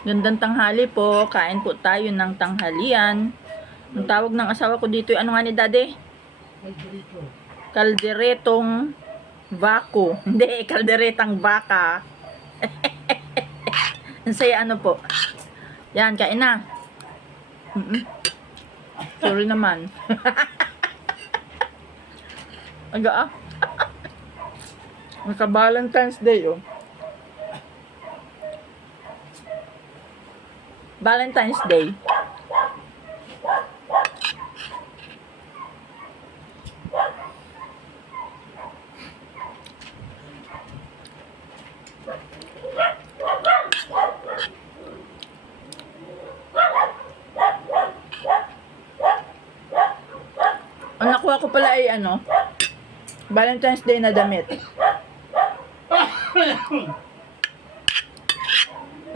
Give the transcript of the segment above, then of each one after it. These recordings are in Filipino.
Gandang tanghali po. Kain po tayo ng tanghalian. Ang tawag ng asawa ko dito, ano nga ni Daddy? Kalderetong bako. Hindi, kalderetang baka. Ang saya ano po. Yan, kain na. Sorry naman. Aga ah. Naka-Valentine's Day oh. Valentine's Day. Ang nakuha ko pala ay ano, Valentine's Day na damit.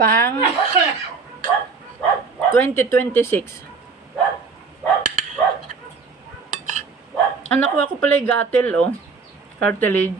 Pang 2026. Ang nakuha ko pala ay gatel oh. Cartilage.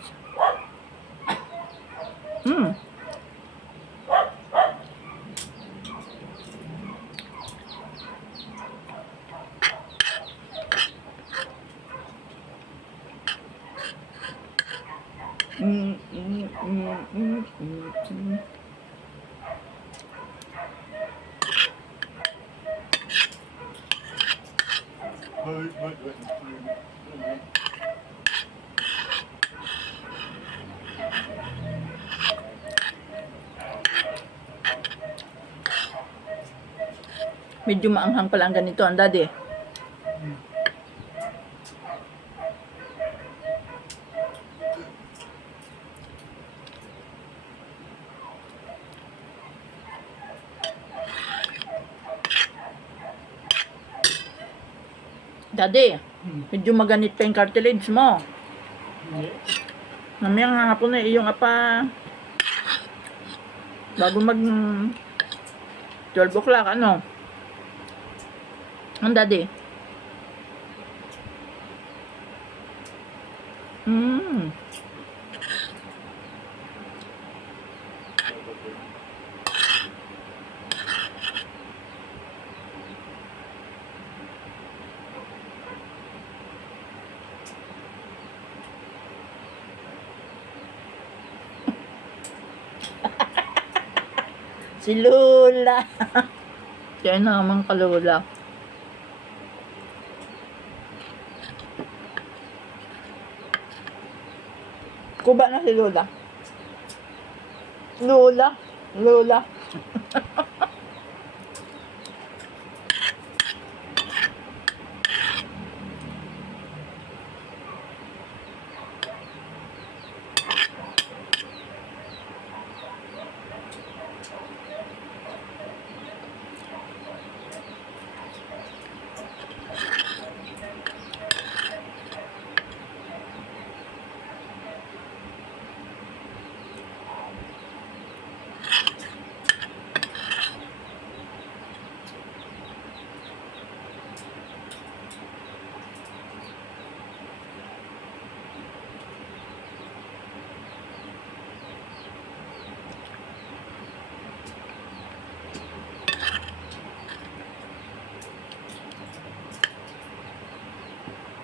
Medyo maanghang pala ang ganito, ang Daddy. Daddy, medyo maganit pa yung cartilage mo. Namayang hapon na iyong apa. Bago mag 12 o'clock, ano? Ang Daddy. Si Lola. Kaya naman kalula. Kuba na si Lola. Lola. Lola.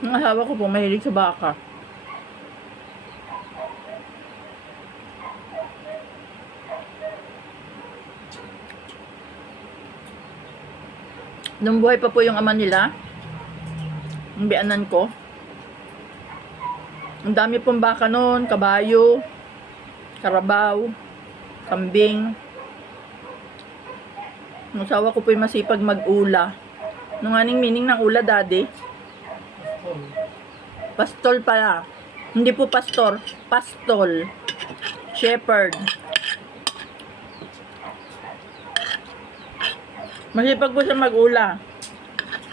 Ang asawa ko po mahilig sa baka. Nung buhay pa po yung ama nila, ang bianan ko, ang dami pong baka noon, kabayo, karabaw, kambing. Ang asawa ko po yung masipag mag-ula. Nung aning meaning ng ula, Daddy? Pastol pala. Hindi po pastor, pastol. Shepherd. Masipag po siya mag-ula.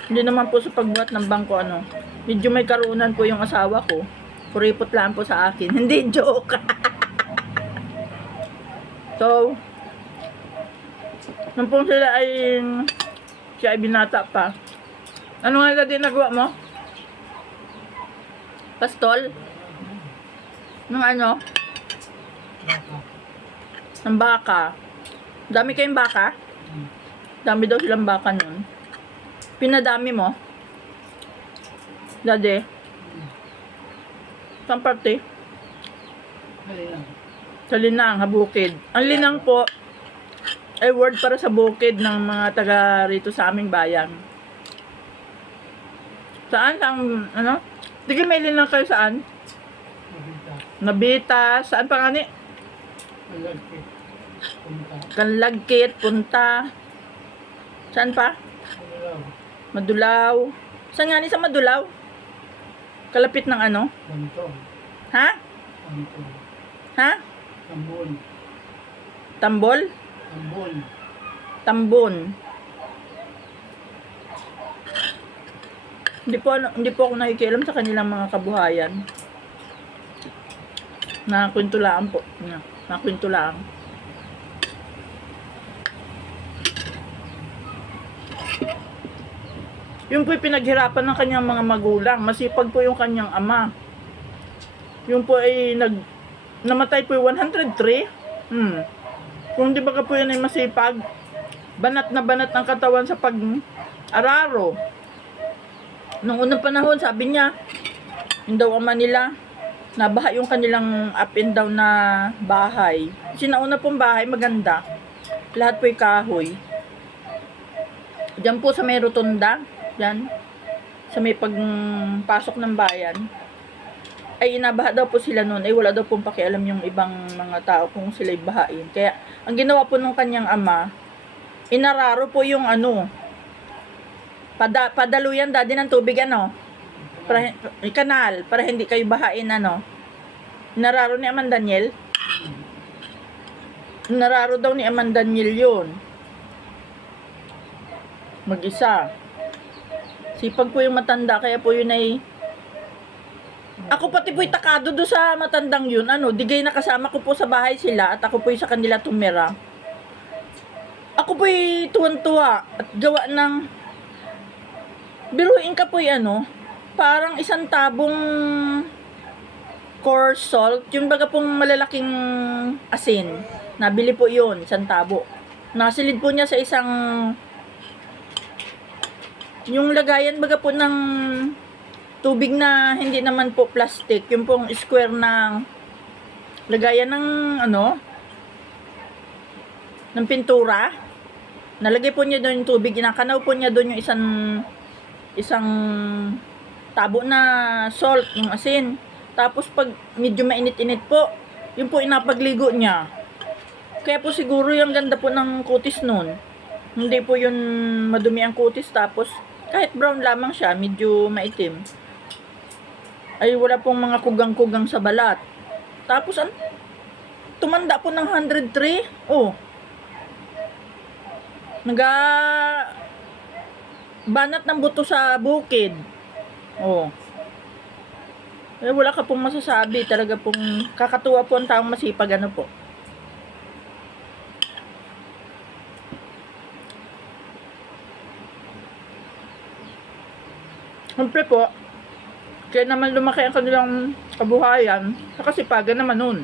Hindi naman po sa pagbuhat ng bangko ano. Medyo may karunan po yung asawa ko. Kuripot lang po sa akin. Hindi, joke. So, nung po sila ay siya ay binata pa. Ano nga din nagawa mo? Pastol? Ng ano? Ng baka. Dami kayong baka? Dami daw silang baka nun. Pinadami mo? Dade? Saan parte? Sa Linang, Bukid. Ang Linang po ay word para sa bukid ng mga taga rito sa aming bayan. Saan? Ang ano? Sige, may Linang kayo saan? Nabita. Saan pa nga ni? Kanlagkit, Punta. Saan pa? Madulaw. Saan nga ni sa Madulaw? Kalapit ng ano? Ha? Ha? Tambol? Tambon. Hindi po ako nakikialam sa kanilang mga kabuhayan. Nakakwento lang po. Nakakwento lang. Yun po yung pinaghirapan ng kanyang mga magulang. Masipag po yung kanyang ama. Yun po ay namatay po yung 103. Kung di ba ka po yan ay masipag, banat na banat ang katawan sa pag-araro. Noong unang panahon, sabi niya, yung daw ama nila, nabaha yung kanilang up and down na bahay. Sinauna pong bahay, maganda. Lahat po yung kahoy. Diyan po sa may rotunda, yan, sa may pagpasok ng bayan, ay inabaha daw po sila noon. Ay wala daw pong pakialam yung ibang mga tao kung sila'y bahain. Kaya, ang ginawa po ng kanyang ama, inararo po yung ano, padaluyan dati ng tubig, ano, kanal, para hindi kayo bahain, ano. Inararo ni Aman Daniel. Inararo daw ni Aman Daniel yun. Mag-isa. Sipag po yung matanda, kaya po yun ay ako pati po'y takado do sa matandang yun. Ano, digay na kasama ko po sa bahay sila at ako po'y sa kanila tumira. Ako po'y tuwan-tuwa at gawa ng biruin ka po'y ano, parang isang tabong coarse salt, yung baga pong malalaking asin. Nabili po yun, isang tabo. Nasilid po niya sa isang yung lagayan baga po ng tubig na hindi naman po plastic, yung pong square na lagayan ng ano, ng pintura. Nalagay po niya doon yung tubig, inakanaw po niya doon yung isang tabo na salt, yung asin. Tapos pag medyo mainit-init po, yun po inapagligo niya. Kaya po siguro yung ganda po ng kutis noon. Hindi po yun madumi ang kutis, tapos kahit brown lamang siya, medyo maitim, ay wala pong mga kugang-kugang sa balat. Tapos tumanda po ng 103. Oh. Banat ng buto sa bukid. Oh. Eh wala ka pong masasabi, talaga pong kakatuwa po ang taong masipag, ano po. Siyempre po, kaya naman lumaki ang kanilang kabuhayan sa kasipagan naman nun.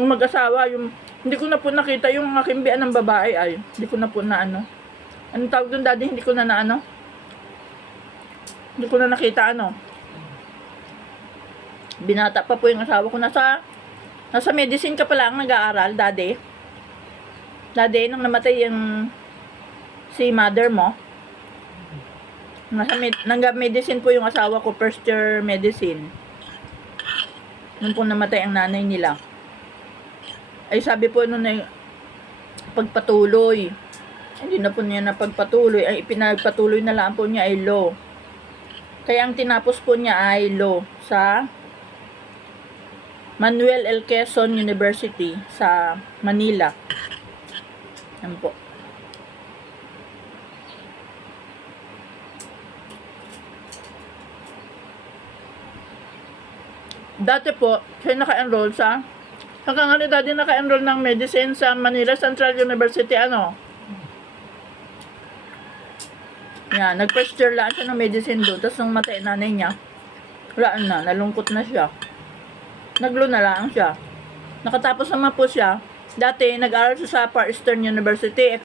Yung mag-asawa, yung hindi ko na po nakita yung aking biyan ng babae, ay hindi ko na po na ano. Anong tawag doon, daddy? Hindi ko na ano. Hindi ko na nakita, ano. Binata pa po yung asawa ko. Nasa medicine ka pa lang nag-aaral, daddy. Daddy, nung namatay yung si mother mo, nag-medicine po yung asawa ko, first year medicine. Nung po namatay ang nanay nila. Ay sabi po nung pagpatuloy. Hindi na po niya napagpatuloy. Ay pinagpatuloy na lang po niya ay law. Kaya ang tinapos po niya ay law sa Manuel L. Quezon University sa Manila. Yan po. Dati po, siya naka-enroll hanggang ano, dati naka-enroll ng medicine sa Manila Central University, ano. Yan, nag-first year lang siya ng medicine doon. Tapos nung matay nanay niya, wala na, nalungkot na siya. Naglo na lang siya. Nakatapos naman po siya. Dati, nag-aral siya sa Far Eastern University.